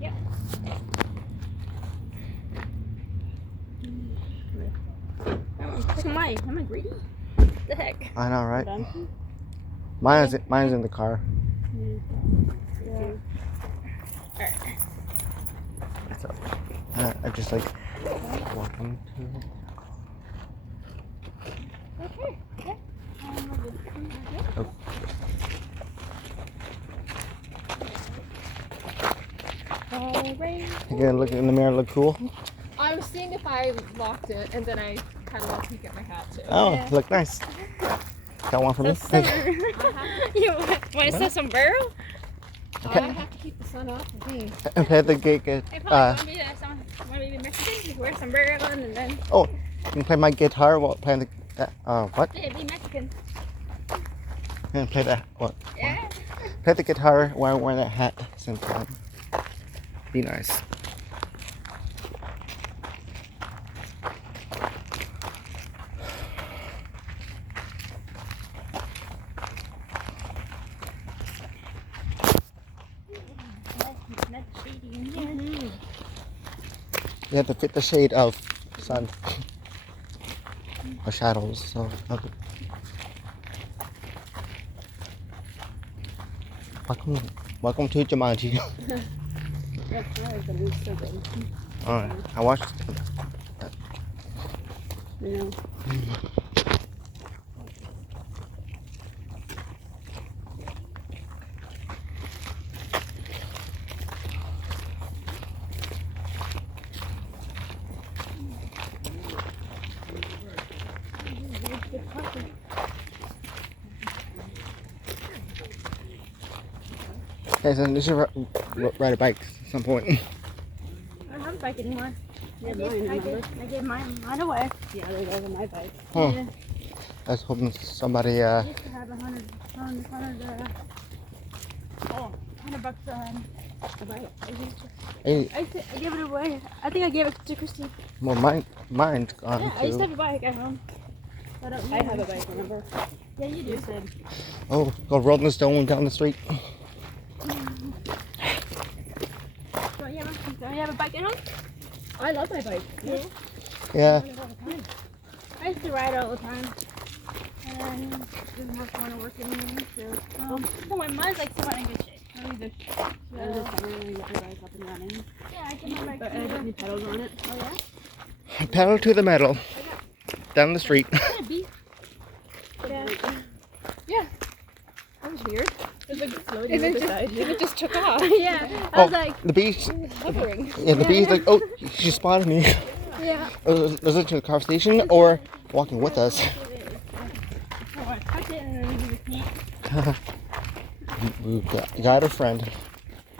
Yeah. Am I greedy? What the heck? I know, right? Mine's in the car. Yeah. So, I just like welcome to. Okay. Yeah. Oh. You gonna look in the mirror and look cool? I was seeing if I locked it, and then I kind of looked at my hat too. Oh, Yeah. look nice. Got one for me? You want to say sombrero? I have to keep the sun off of me. Okay, the gate. Hey, Paul, you want to be Mexican? You wear sombrero and then... Oh, you can play my guitar while playing the. What? Yeah, be Mexican. You can play that. What? Yeah. Play the guitar while wearing that hat. Same time. Be nice. That's shady in here. You have to fit the shade of sun or shadows. So. Okay. Welcome to Jumanji. That's right, but it was so good. Alright, I watched. Yeah. Hey, so you should ride a bike at some point. I don't have a bike anymore. Yeah, mine, I gave mine away. Yeah, there goes on my bike. Huh. Yeah. I was hoping somebody. I used to have $100 bucks A bike. Hey, I gave it away. I think I gave it to Christine. well, mine's gone Yeah, I used too. to have a bike at home. I don't I have a bike, remember? Yeah, you do. You said. Oh, go rolling stone down the street. Don't you have a bike at home? I love my bike. Yeah. Yeah. I ride it all the time. I used to ride all the time. And didn't have to want to work anymore. So, oh, my mine's like somewhat in good shape. I just summer when you get your bike up and running. Yeah, I can have my But I got new pedals on it. Oh, yeah? Pedal to the metal. Down the street. Yeah, B. Yeah. That was weird. It was like floating And over it the just, side. and it just took off. Yeah, I was like, The bee's. Hovering. Yeah, the bee's like, oh, she spotted me. yeah. Was it to the car station or walking with us? Oh, I touch it and then you can't. We got a friend.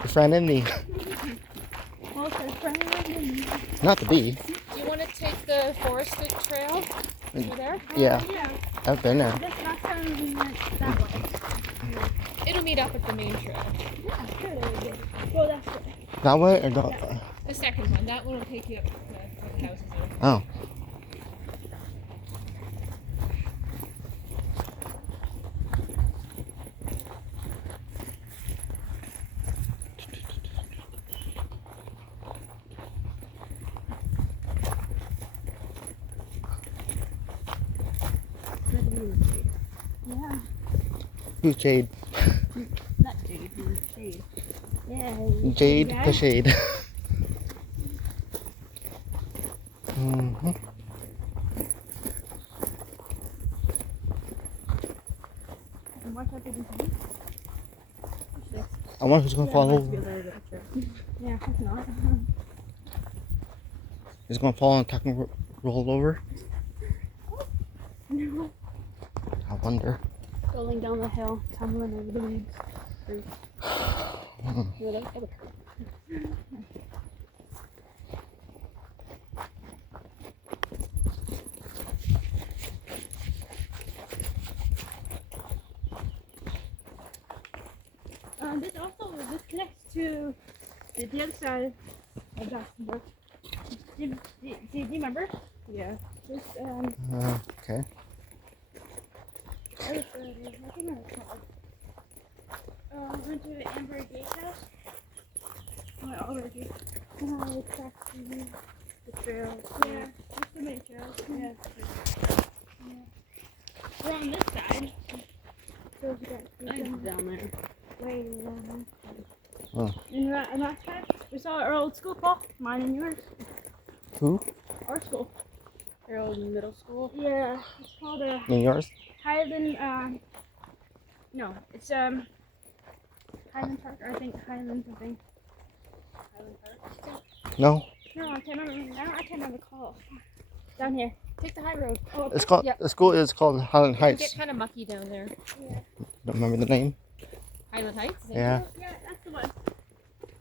A friend in me. Well, it's a friend. Not the bee. Do you want to take the forested trail over there? Yeah, Yeah. I've been there. That's not time we went that way. It'll meet up at the main trail. Yeah, sure. Well, that's it. That way or not? The second one. That one will take you up to where the houses are. Oh. Yeah. Who's Jade? Not Jade, Shade. Yeah. Jade yeah. the Shade. Mm-hmm. And watch out for these bees. I wonder who's gonna fall over. Yeah, it's not. He's gonna fall and tuck and roll over. No. I wonder. Rolling down the hill, tumbling over the weeds. This connects to the other side of Jacksonville. Do you remember? Yeah. This, Okay. I can't remember what it's called. Went to the Amber Gatehouse. already. The trails. Yeah, there's so many trails. Yeah. We're on this side. So I'm down there. way down Oh. there. And that side, we saw our old school, Paul. Mine and yours. Who? Our school. Your old middle school. Yeah, it's called Me and yours? Highland. No, it's Highland Park. Or I think Highland something. Highland Park. No. No, I can't remember. I can't remember the call. Down here. Take the high road. Oh, It's called. Yep. The school is called Highland Get Heights. kind of mucky down there. yeah. Don't remember the name. Highland Heights. Is it? Yeah. Yeah, that's the one.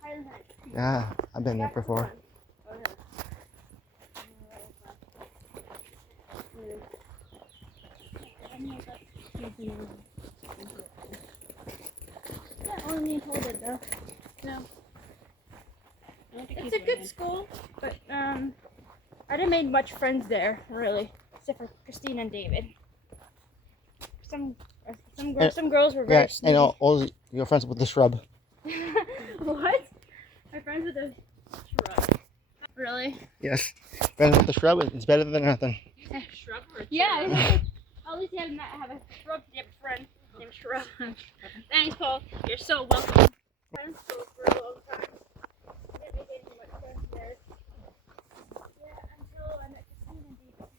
Highland Heights. Yeah, I've been there That's the before. one. Yeah, only me told it though. No. It's a good school, but I didn't make much friends there, really, except for Christine and David. Some girls were very Yeah, sneaky. and all your friends with the shrub. What? My friends with a shrub. Really? Yes, friends with the shrub is better than nothing. You say shrub or a Yeah. shrub? At least you have a shrub. You have a friend named Shrub. Thanks, Paul. You're so welcome. Friends for a long time. Didn't make any much friends there. Yeah, until I met Christine and David.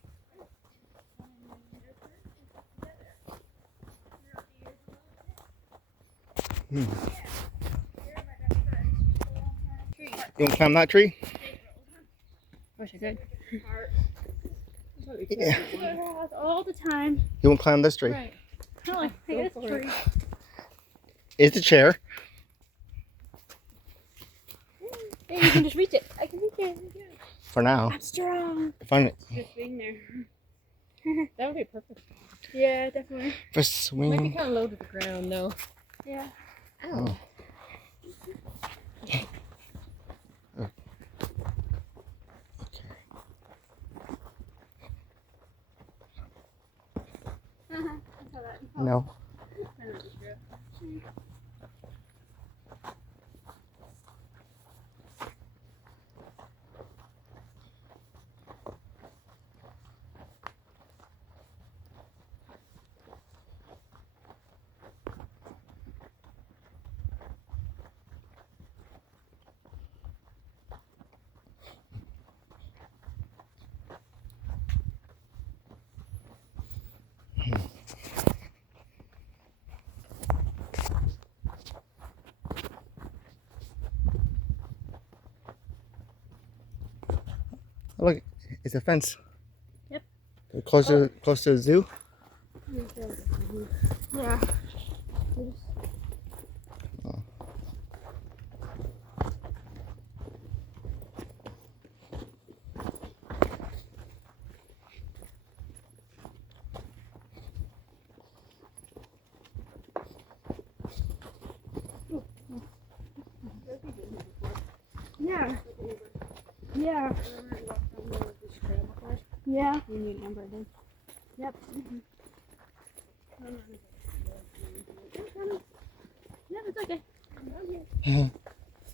You want to climb that tree? Wish I could. Yeah. All the time. You want to climb this tree? Right. Oh, I guess for it. tree. Is the chair? Hey, you can just reach it. I can reach it. For now. I'm strong. Fun Just being there. That would be perfect. Yeah, definitely. for Might be swinging. kind of low to the ground though. Yeah. Oh. I saw that. No. Oh, look, it's a fence. Yep. Close to the zoo. Yeah. Oh. Yeah. Yeah. Yeah. You need a number then. Yep. Yeah, it's okay.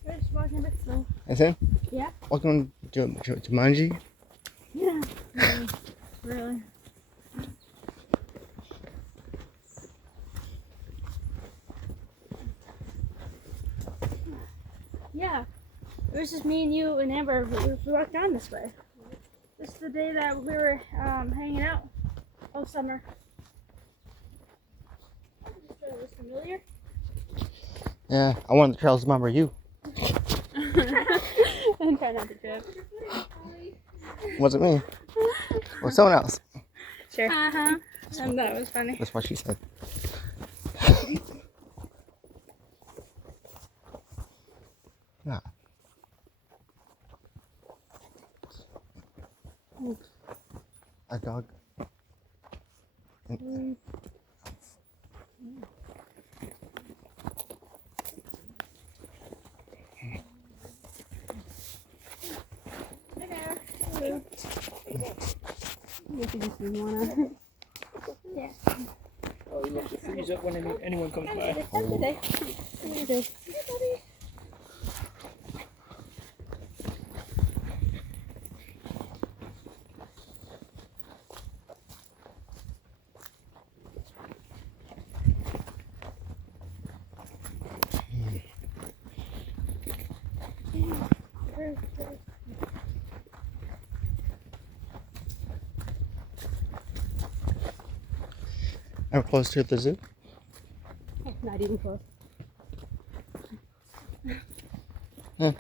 We're just walking a bit slow. That's it? Yeah. Welcome to Jumanji. Yeah. Really. Really. Yeah. It was just me and you and Amber. We walked down this way. This is the day that we were hanging out all summer. It was familiar. Yeah, I wanted the trails to remember you. And try not to trip. Wasn't me. Or someone else. Sure. Uh-huh. And that was funny. That's what she said. Yeah. A dog. Hey there. If you just didn't wanna. Yeah. Oh, you have to freeze up when anyone comes by. Today. Ever close to the zoo? Not even close. Yeah.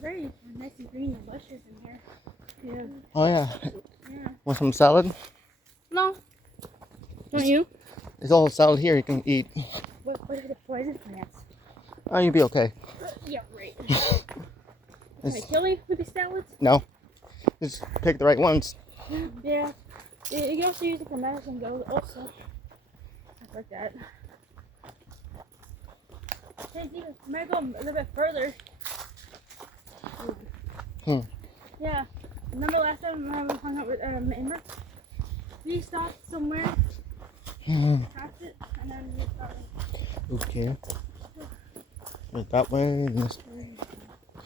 Very nice and green and bushes in here. Yeah. Oh yeah. Yeah. Want some salad? No. Don't you? There's all salad here you can eat. What are the poison plants? Oh, you'll be okay. Yeah, right. Can I kill me with these salads? No. Just pick the right ones. Yeah. You can also use it for medicine though, also. Stuff like that. Hey, you might go a little bit further. Hmm. Yeah. Remember last time we hung out with Emma? We stopped somewhere, passed it, and then we started. Okay. Right that way. And this.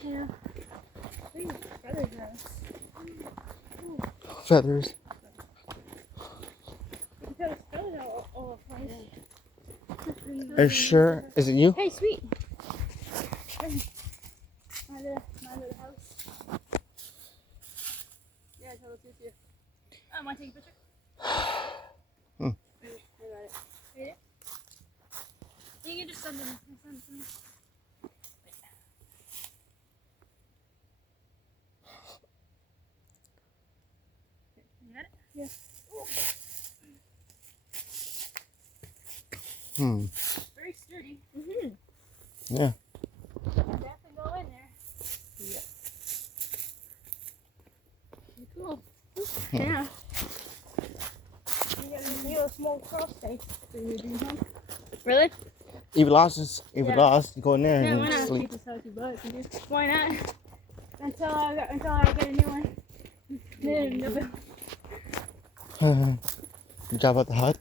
Yeah. Ooh, feathers Feathers. You got a feather all Are you sure? Is it you? Hey, sweet. My little house. Yeah, I told Cynthia. Want to take a picture? Hmm. I got it. Read it? You can just send them. Send them. You got it? Yeah. Hmm. Very sturdy. Yeah. Definitely go in there. Cool. Yeah. You got a small crawl space for your dream home. Really? If you lost, you go in there Yeah, why and not? sleep. Why not? Until I get a new one. No. Good job at the hut.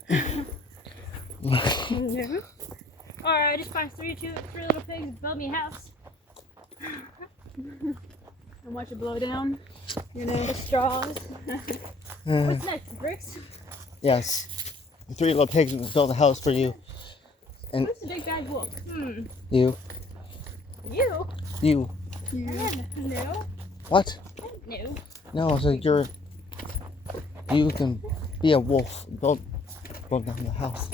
Alright, I just find three little pigs and build me a house. And watch it blow down. The straws. What's next? Bricks? Yes. The 3 little pigs built a house for you. And What's the big bad wolf? you. You? You. No. What? No. No, so you can be a wolf. Build down the house.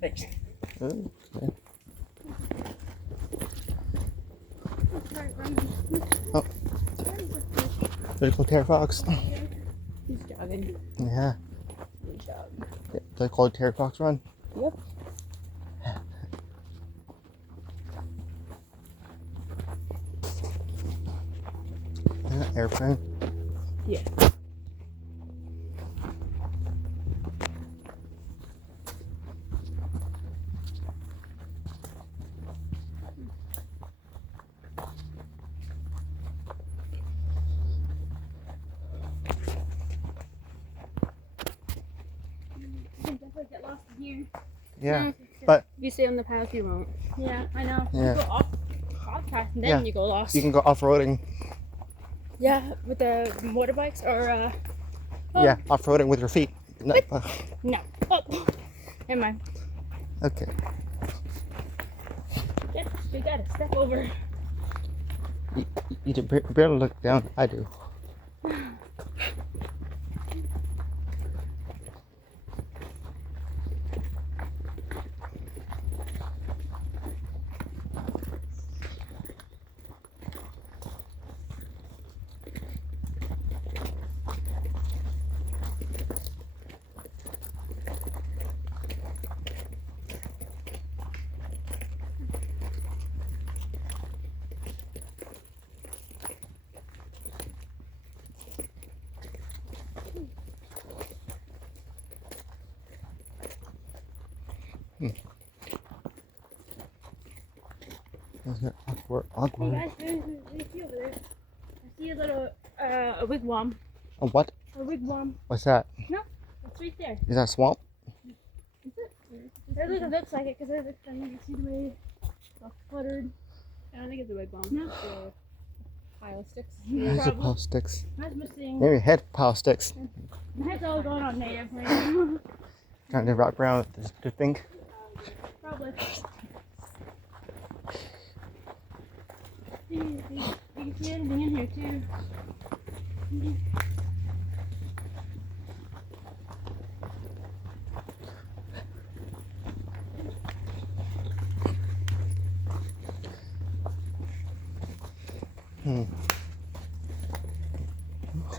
Thanks. Okay. Oh. Pretty cool terry fox. He's jogging. Yeah. Good job. They call it terry fox run. Yep. Yeah, airplane. Yeah. You can definitely get lost in here. Yeah. But If you stay on the path, you won't. Yeah, I know. Yeah. You go off path and then Yeah. you go lost. you can go off-roading. Yeah, with the motorbikes or Yeah, off-roading with your feet. No. no. Oh, never mind. Okay. Yeah, we gotta step over. You barely look down. I do. Awkward. Hey Awkward. guys, there's a over there. I see a little, a wigwam. Oh, what? A wigwam. What's that? It's right there. Is that a swamp? Is it? It looks like it because I looked and you can see the way it's all cluttered. I don't think it's a wigwam. No. It's a pile of sticks. It's a pile of sticks. Mine's missing. Maybe a head pile of sticks. My head's all going on native right now. Trying to wrap around to think. Probably. You can see anything in here too.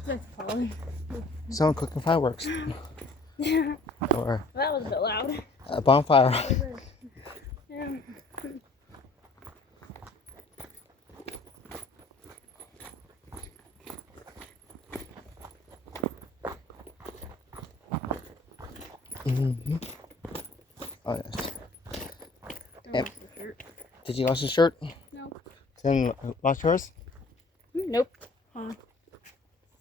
That's calling. Someone cooking fireworks. Yeah. Or That was a bit loud. a bonfire. Yeah. Mm-hmm. Oh, yes. Don't Yep. wash your shirt. Did you wash the shirt? No. Then wash yours? Nope.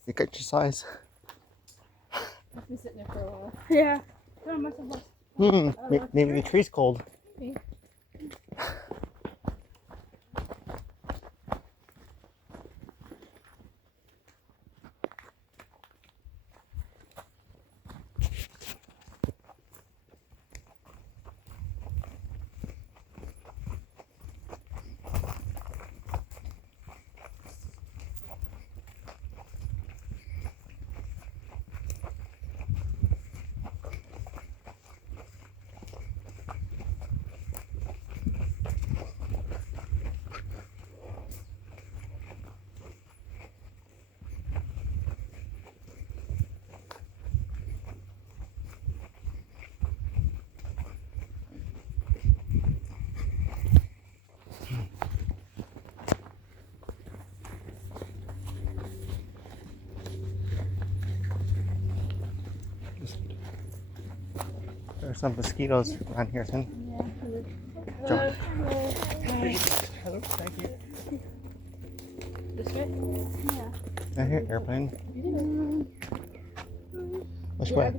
You got your size. It's been sitting there for a while. Yeah. I must have lost. Maybe the tree's cold. Maybe. There's some mosquitoes around here, Tim. Hello. Hello, thank you. This way? I hear airplane. Which way?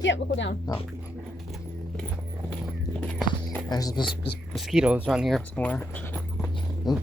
Yeah, we'll go down. Oh. There's mosquitoes around here somewhere. Ooh.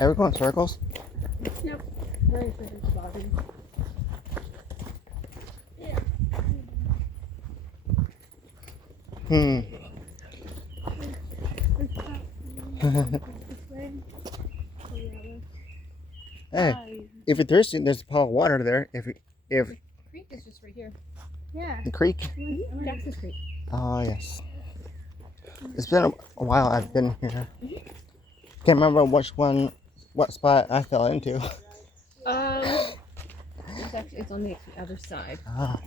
Are we going in circles? Nope. Very pretty body. Hmm. Hey, if you're thirsty, there's a pile of water there. If Creek is just right here. Yeah. the creek. Jackson's Creek. Oh yes. It's been a while I've been here. Can't remember what spot I fell into. It's on the other side. Ah,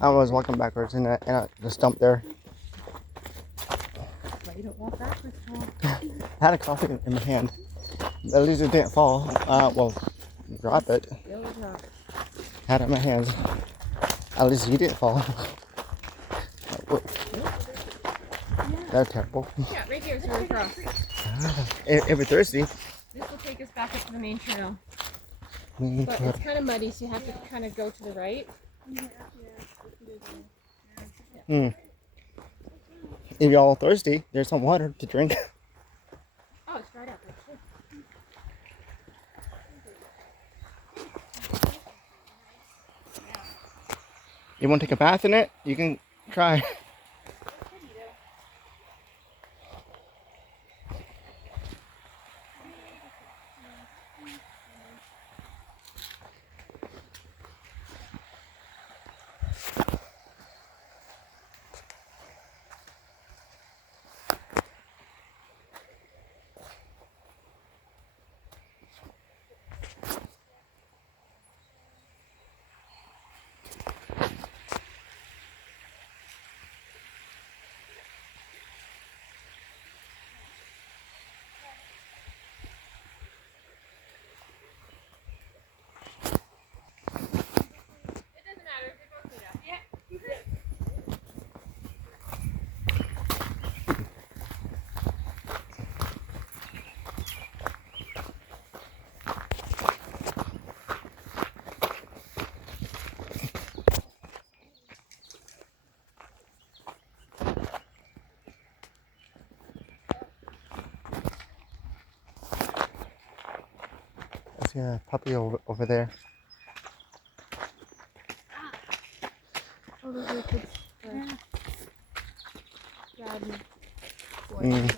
I was walking backwards and I just stumped there. Why you don't walk backwards, Paul? I had a coffee in my hand. At least it didn't fall. Well, drop it. Still drop. Had it in my hands. At least you didn't fall. Whoa. That's terrible. Yeah, right here is where we cross. If you're thirsty, This will take us back up to the main trail. we But could. it's kind of muddy, so you have to kind of go to the right. If y'all thirsty, there's some water to drink. Oh, it's right up there. You want to take a bath in it? You can try. I see a puppy over there. Oh, those are kids. Dad and boy. Mm.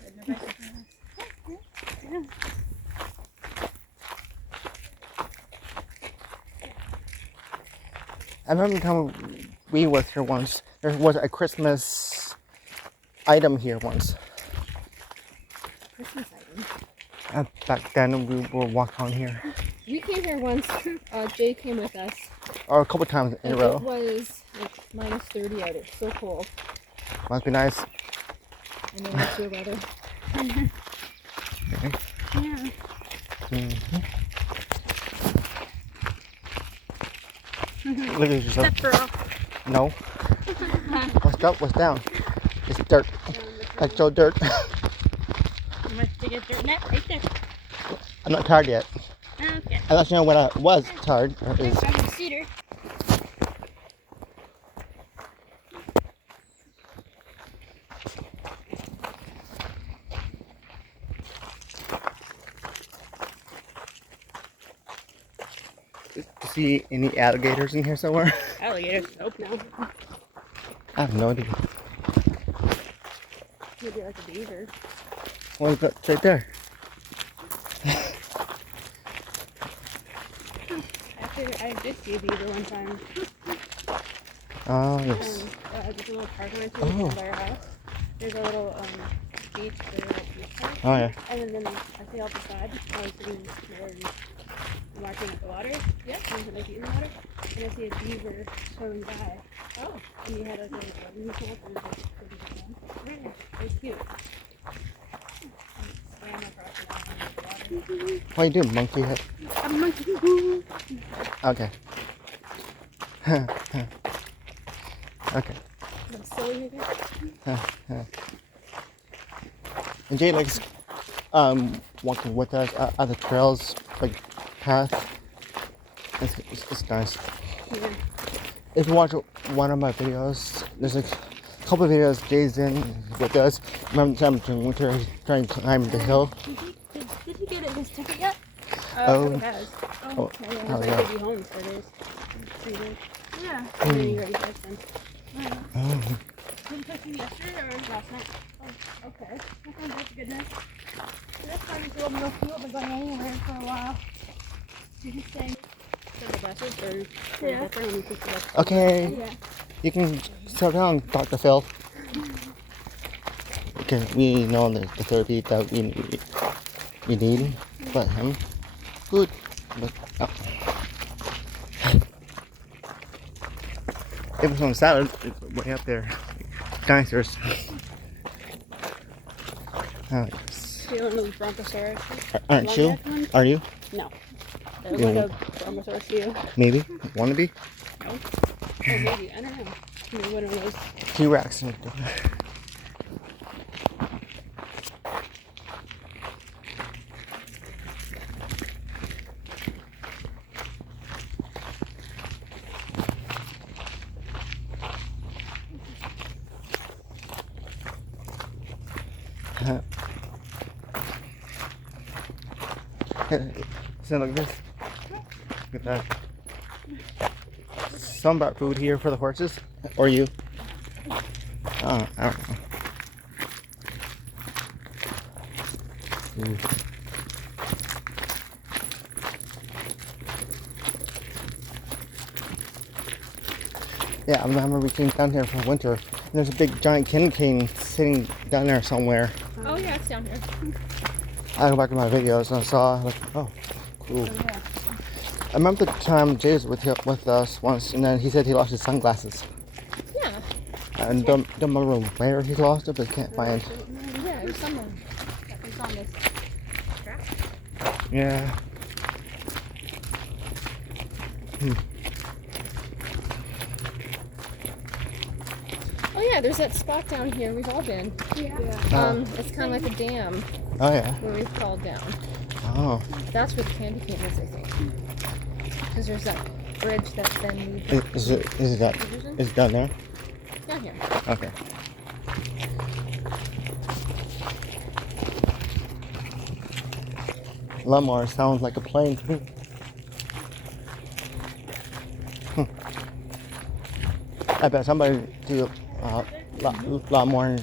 I remember the time we was here once. There was a Christmas item here once. Christmas item. Back then we were walking on here. We came here once. Jay came with us. Or a couple times in a And row. it was like minus 30 out. It's so cold. Must be nice. And then it's your weather. Okay. Yeah. Mm-hmm. Look at yourself. Step girl. No. What's up? What's down? It's dirt. Actual dirt. You must take a dirt net right there. I'm not tired yet. Okay. I let you know when I was tired. There's some cedar. See any alligators in here somewhere? Alligators. Nope, no. I have no idea. Maybe like a beaver. Well, that's right there. Actually, I did see a beaver one time. Oh, yes. There's a little park I went to Oh. by our house. There's a little beach there, like beach park. Oh, yeah. And then I see out the side, I was sitting there and watching the water. Yeah. And like eating the water. And I see a beaver swimming by. Oh. And he had a little unicorn and it was cute. Swam across the water. What do you do, monkey head? A monkey. Okay. Okay. That's silly again. And Jay likes walking with us on the trails, like path. It's nice. Yeah. If you watch one of my videos, there's a couple of videos Jay's in with us. Remember the time during winter he's trying to climb the hill? Did he get his ticket yet? Oh. He has. Oh, Yeah, oh, he's yeah. like, be home for days. 3 days. Yeah. Hmm. And then he already texted him. Oh. Did you text him yesterday or last night? Oh, okay. Okay, that's good news. That's fine. He's old enough. He hasn't gone anywhere for a while. Did he say? Send the buses or Yeah. different when he picks it up? Okay, Yeah. you can sit down, Dr. Phil. Okay, we know the therapy that we need, but him, good. But, it was on Saturday, way up there. Dinosaurs. Oh, yes. Feeling those Brontosaurus. Aren't you? Are you? No. That was Yeah. like a Brontosaurus to you. Maybe? Wanna be? No. Or maybe. I don't know. Maybe one of those. T-Rex. So look at this. Look at that. someone brought food here for the horses? Or you? Oh, I don't know. Ooh. Yeah, I remember we came down here for winter. And there's a big giant candy cane sitting down there somewhere. Oh yeah, it's down here. I go back to my videos and I saw, like, oh, cool. Oh, yeah. I remember the time Jay was with us once, and then he said he lost his sunglasses. Yeah. I don't remember where he lost it, but can't find. Yeah, it was somewhere. It was on this track. Yeah. Oh yeah, there's that spot down here we've all been. Yeah. It's kind of like a dam Oh, yeah. where we've crawled down. Oh. That's where the candy cane is, I think. Because there's that bridge that's been Is it down there? down here. Okay. Lamar sounds like a plane to me. I bet somebody do a lot more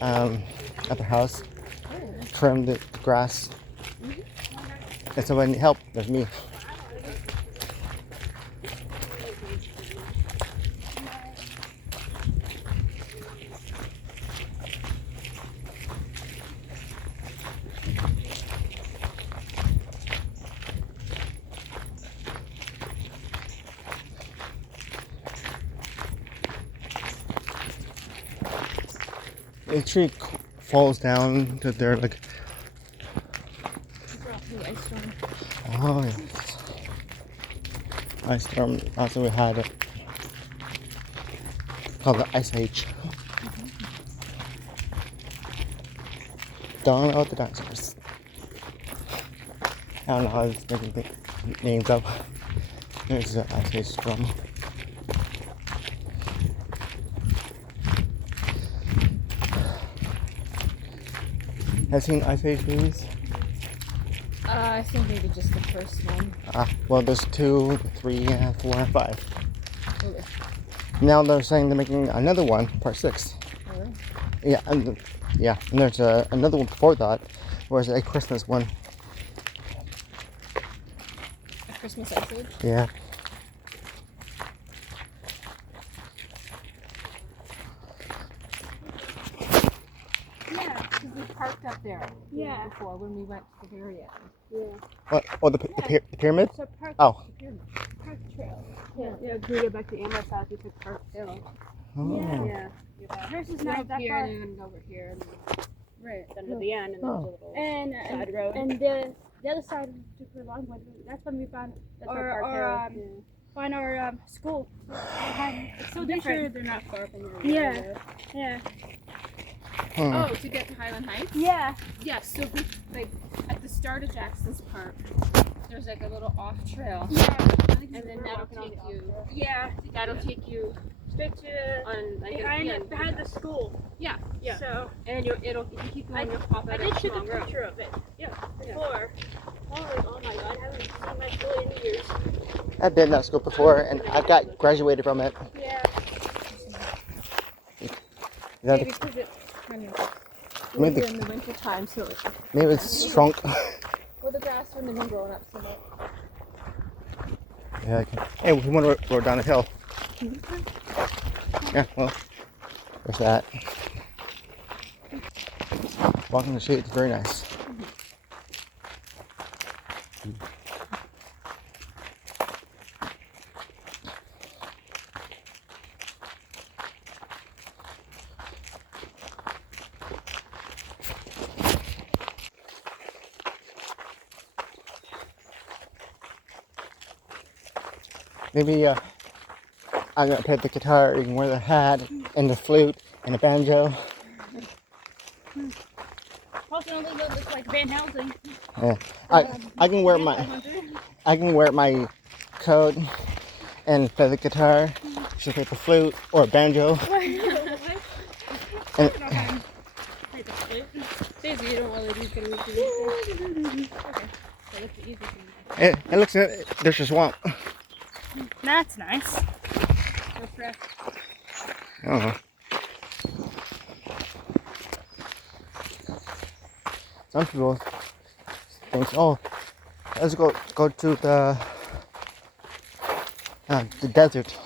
at the house. Trim the grass. And so when you help, there's me. The tree falls down to there like, The ice storm. oh yes. Ice storm, also we had it called the Ice Age. Dawn of the Dinosaurs. I don't know how I was making the names up. There's the Ice Age storm. Have you seen Ice Age movies? I think maybe just the first one. Well, there's 2, 3, 4, and 5. Ooh, Now they're saying they're making another one, part 6. really? Yeah, and there's another one before that, where it's a Christmas one. A Christmas Ice Age? Yeah. Yeah. Because we parked up there Yeah. before when we went to the very end. What? Oh, the pyramid? So Park, Oh. Park Trail. Yeah, we go back to Amber's house. We took Park Hill. Oh. Yeah. Yeah. Hers is Go not up that here far. and then over here, and Right. then to the end, and then there's a little side road. And the other side took a long one. That's when we found find our school. It's so different. They're not far from where Yeah. Yeah. Oh, to get to Highland Heights? Yeah. Yes, so like at the start of Jackson's Park, there's like a little off trail. Yeah. And then that'll take you Yeah. Straight to on like behind the school. Yeah. Yeah. So and if you keep going, you'll pop I out did at a shoot a long road. picture of it. Yeah. Before. Oh my god, I haven't seen my school in years. I've been to that school before, and I got graduated from it. Yeah. Maybe because it's kind of Maybe in the winter time, so it's, maybe it's shrunk. well, the grass wouldn't have been growing up so much. Yeah. Okay. Hey, we want to roll down a hill. Yeah. Well, there's that. Walking in the shade is very nice. Maybe I'm gonna play the guitar, you can wear the hat and the flute and the banjo. Possibly looks like Van Helsing. Yeah. I can wear my coat and play the guitar. She play the flute or a banjo. And Daisy, you don't want to do good with Okay. So that's the easy thing. it looks there's a swamp. That's nice. So fresh. I don't know. Some people think, oh, let's go to the desert.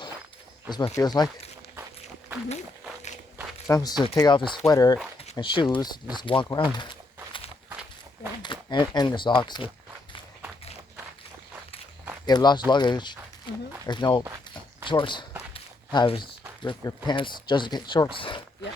That's what it feels like. Sometimes to take off his sweater and shoes, just walk around. Yeah. And the socks. If you have lost luggage, there's no shorts. Have rip your pants just to get shorts. Yeah.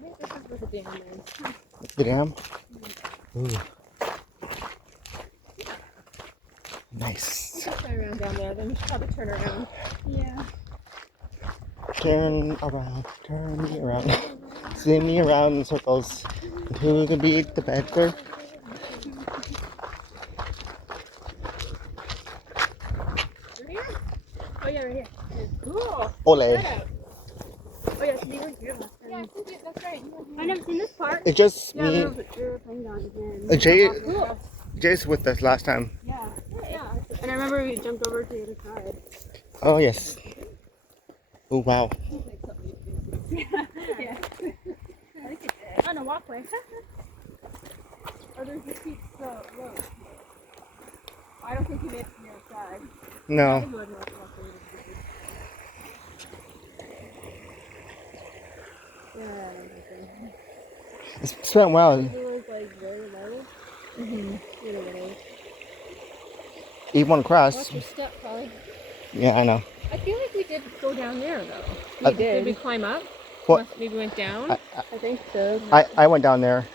This is where the dam is. The dam? Ooh. Nice. Let's turn around down there, then we should probably turn around. Yeah. Turn me around. Spin me around in circles. To the beat, the better. Right here? Oh yeah, right here. Cool. Ole. Check that out. Oh yeah, we were here last time. Yeah, Cynthia, that's right. I've never seen this part. It's just Yeah, me. we were playing down again. Jay, Jay's with us last time. Yeah. Yeah. And I remember we jumped over to the other side. Oh, yes. Oh, wow. Yeah. On a walkway. Oh, there's the steep slope. Look. I don't think he made it to the other side. No. Yeah. It's been a while. It was like very low. Really low. You want to cross? Watch your step, probably. Yeah, I know. I feel like we did go down there though. We Did we climb up? What? Maybe went down? I think so. I went down there.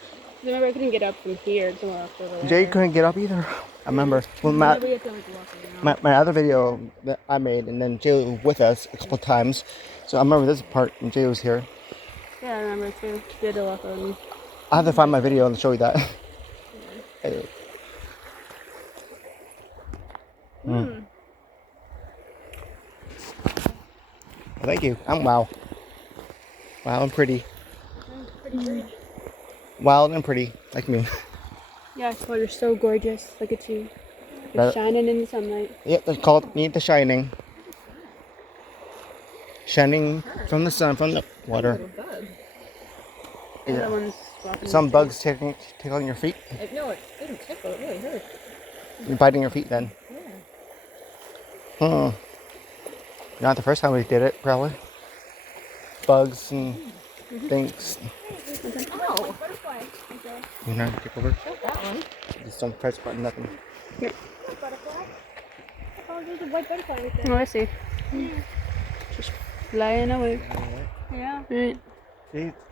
Remember, I couldn't get up from here to somewhere else over there. Jay couldn't get up either. I remember. Well, We had to like walk around. my other video that I made, and then Jay was with us a couple times. So I remember this part when Jay was here. Yeah, I remember too. We had to walk on. I have to find my video and show you that. Thank you. I'm wow. Wow and pretty. Wild and pretty, like me. Yeah, well, you're so gorgeous. Look at you. That- You're shining in the sunlight. Yep, that's called Meet the Shining. Shining from the sun, from the water. Bug. Yeah. That one's walking. Some bugs tickling your feet. No, it didn't tickle. It really hurt. You're biting your feet then. Yeah. Not the first time we did it, probably. Bugs and things. Oh, You know, take over. that one. Just don't press button, nothing. Oh, there's a white butterfly right there. Oh, I see. Just flying away. Yeah. Right.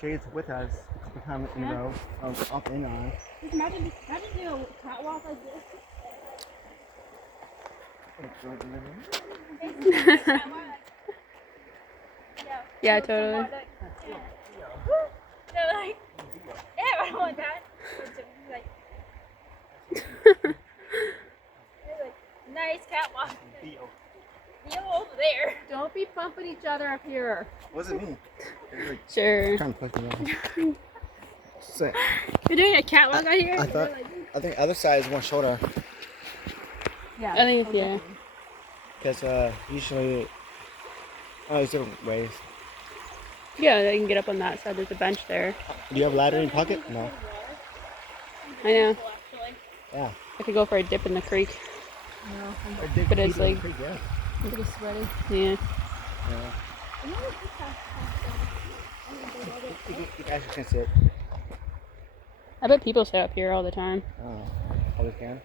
Jay's with us a couple times in a row. Up in on us. Just imagine doing a catwalk like this. Yeah, totally. They're like, yeah, I don't want that. Like, they're like, nice catwalk. You over there. Don't be bumping each other up here. What does it mean? Sure. Trying to push me off. So, You're doing a catwalk out here? I think other side is more shorter. Yeah. I think it's, yeah. Because usually, there's different ways. Yeah, they can get up on that side. There's a bench there. Do you have a ladder in your pocket? No. I know. Yeah. I could go for a dip in the creek. But it's like Yeah. pretty sweaty. Yeah. You guys can see it. I bet people stay up here all the time. Oh, always can.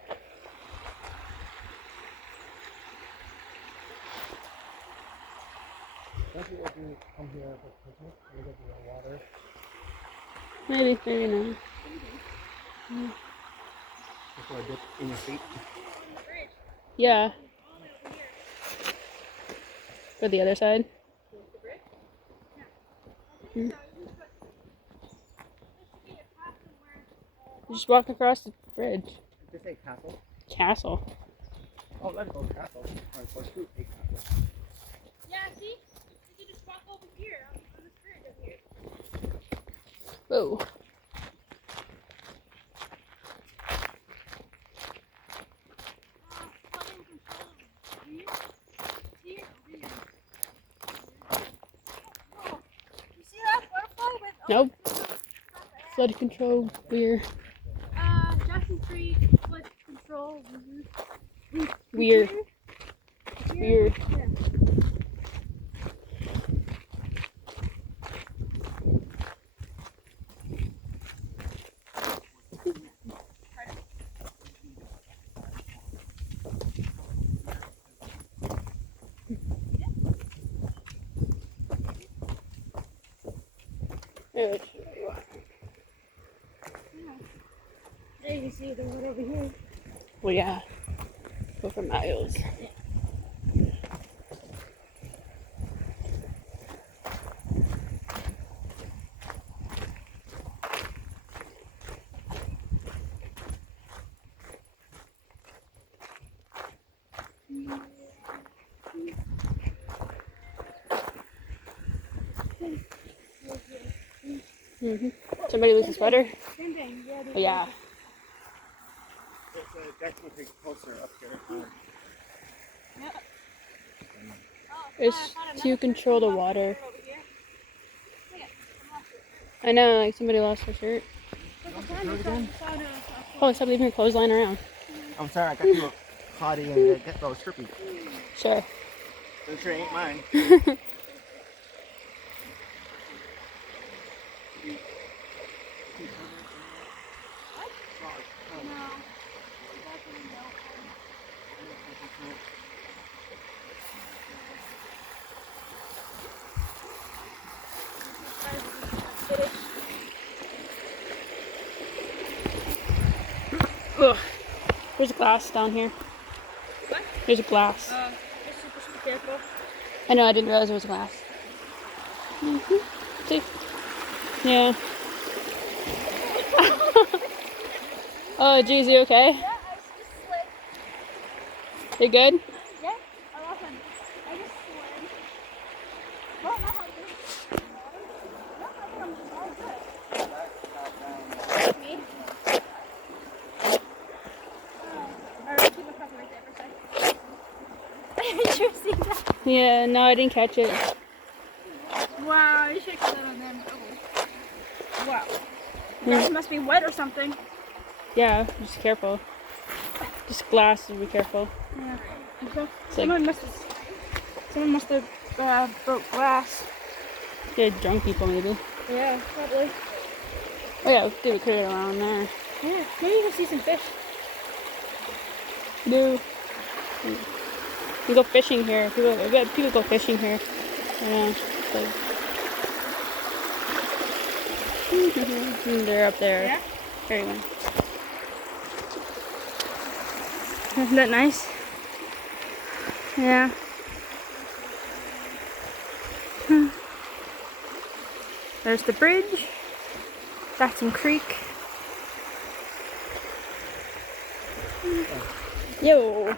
Don't you ever come here for Christmas? You get the water. Maybe not. Before a dip in your feet. Yeah. For the other side. You just walk across the bridge. Did you say castle? Castle. Oh, let's go castle. Yeah, see? You can just walk over here on the bridge over here. Whoa. Flooding control. Here? Here? Over here. Oh, you see that butterfly with Nope. Flood control. Weird. Jackson Street, flood control. Weird. Weird. Yeah. Yeah. There you can see the one over here. Well, yeah. Go for miles. Somebody lose a sweater? Same thing. Yeah. Oh, yeah. It's definitely closer up here. It's to control the water. I know, like somebody lost their shirt. Oh, stop leaving your clothes lying around. I'm sorry, I got you a hottie and get those trippy. Sure. The shirt ain't mine. Ugh. There's a glass down here. What? There's a glass. Just super careful. I know, I didn't realize there was glass. See? Yeah. Oh, geez, you okay? Yeah, I just slid. You good? Yeah, I lost my. I just slid. Well, not like this. No, I think I'm all good. Me? Alright, keep my coffee right there for a second. Did you see that? Yeah, no, I didn't catch it. Wow, you should have got that on them. Oh. Wow. That must be wet or something. Yeah, just careful. Just glass, so be careful. Yeah. It's Someone like, must have broke glass. yeah, drunk people maybe. Yeah, probably. Oh yeah, dude, we could have around there. Yeah, maybe you can see some fish. No. We go fishing here. People go fishing here. I know. So. They're up there. Yeah? Very nice. Isn't that nice? Yeah. There's the bridge. Jackson Creek. Yo.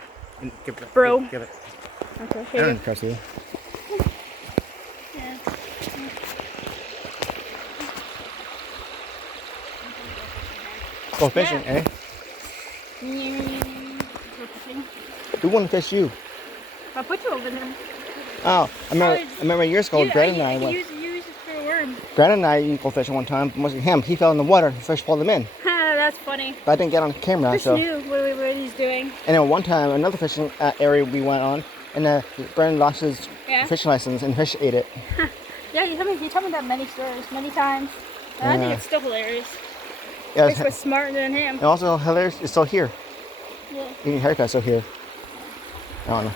Give it. Bro. Give it. Okay, I here. don't trust you. Yeah. Go fishing, eh? Who want to fish you? I'll put you over there. Oh, I remember years ago, Grant and I went. Use it for a worm. Grant and I didn't go fishing one time. Mostly him. He fell in the water. And the fish pulled him in. That's funny. But I didn't get on camera. Fish So. knew what he's doing. And then one time, another fishing area we went on, and Brandon lost his fishing license, and fish ate it. Yeah, he told me that many stories, many times. And I think it's still hilarious. Yeah, Fish was smarter than him. and also hilarious. It's still here. Yeah. Eating haircut still here. I don't know.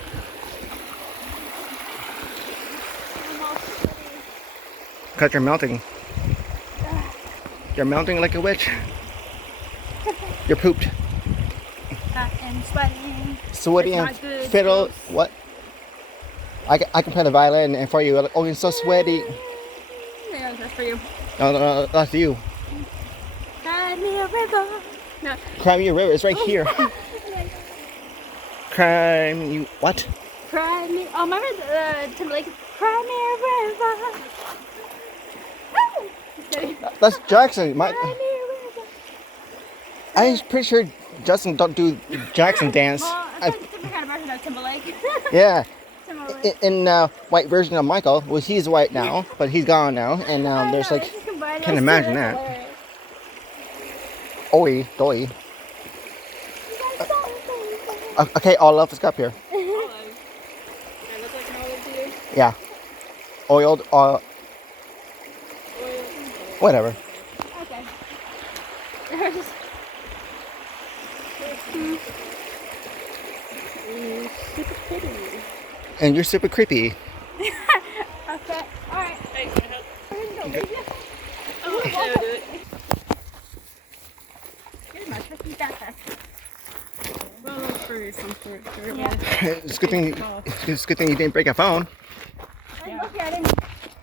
Cause you're melting. You're melting like a witch. You're pooped. And sweating. Sweaty It's and not good, fiddle. gross. What? I can play the violin and for you. Like, oh, you're so sweaty. Yeah, that's for you. No, that's you. Cry me a river. No. Cry me a river. It's right here. Cry me what? Cry me. Oh, remember the Timberlake? Cry me a river. Woo! Just kidding. That's Jackson. Cry me a river. I'm pretty sure Justin don't do Jackson dance. Well, it's like a different kind of version of Timberlake. Yeah. Timberlake. In white version of Michael, well, he's white now, but he's gone now, and now there's like, can't imagine that. Oi, doi. Okay, olive, let's go up here. Olive. I look like an olive to you? Yeah. Oiled, Oil. whatever. Okay. Super pretty. And you're super creepy. Okay. Alright. Hey, can I help? Oh, Yeah, do it. here's my cookie backpack. Well, for some sort. Yeah. It's a good thing. It's a good thing you didn't break a phone. I'm lucky I didn't